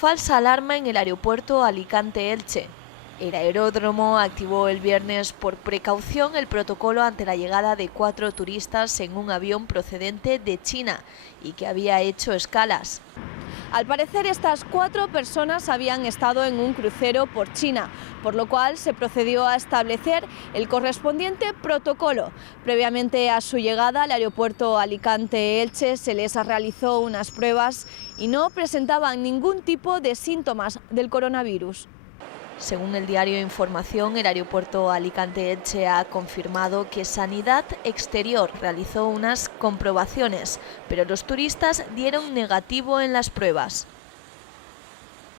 Falsa alarma en el aeropuerto Alicante-Elche. El aeródromo activó el viernes por precaución el protocolo ante la llegada de 4 turistas en un avión procedente de China y que había hecho escalas. Al parecer, estas 4 personas habían estado en un crucero por China, por lo cual se procedió a establecer el correspondiente protocolo. Previamente a su llegada al aeropuerto Alicante-Elche se les realizó unas pruebas y no presentaban ningún tipo de síntomas del coronavirus. Según el diario Información, el aeropuerto Alicante-Elche ha confirmado que Sanidad Exterior realizó unas comprobaciones, pero los turistas dieron negativo en las pruebas.